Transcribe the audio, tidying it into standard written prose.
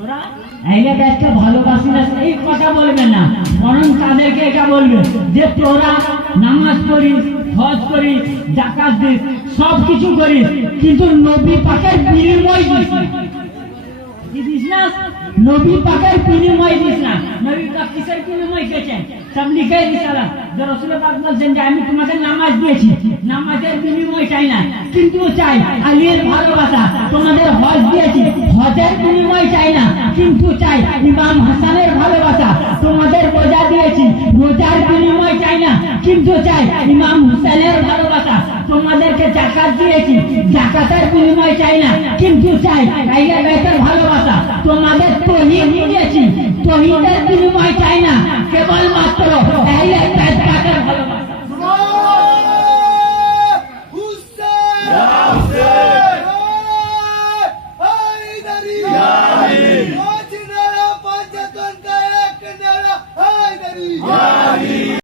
তোরা আইলে দেশকে ভালোবাসি না এই কথা বলবে না, বরং তাদেরকে এটা বলবে যে তোরা নামাজ পড়িস, হজ করিস, যাকাত দিস, সব কিছু করিস, কিন্তু নবী পাকের বিনিময় দিস না। নবী পাকের বিনিময় দিস না। নবী পাক কিসের বিনিময় দিয়েছেন? সব লিখে দিয়েছিলাম যে রাসূল পাক বলেছেন যে আমি তোমাদের নামাজ দিয়েছি, নামাজের বিনিময় চাই না, কিন্তু চাই আলীর ভালোবাসা। তোমাদের হজ দিয়েছি, হজের বিনিময় চাই না, কিন্তু চাই ইমাম হাসানের ভালোবাসা। তোমাদের রোজা দিয়েছি, রোজার বিনিময় চাই না, কিন্তু চাই ইমাম হুসাইনের ভালোবাসা। তোমাদেরকে যাকাত দিয়েছি, যাকাতের বিনিময় চাই না, কিন্তু চাই আহলে বাইতের ভালোবাসা। তোমাদের তৌহিদ দিয়েছি, তৌহিদের বিনিময় চাই না, কেবল মাত্র আহলে বাইত পাকের ভালোবাসা। Yeah.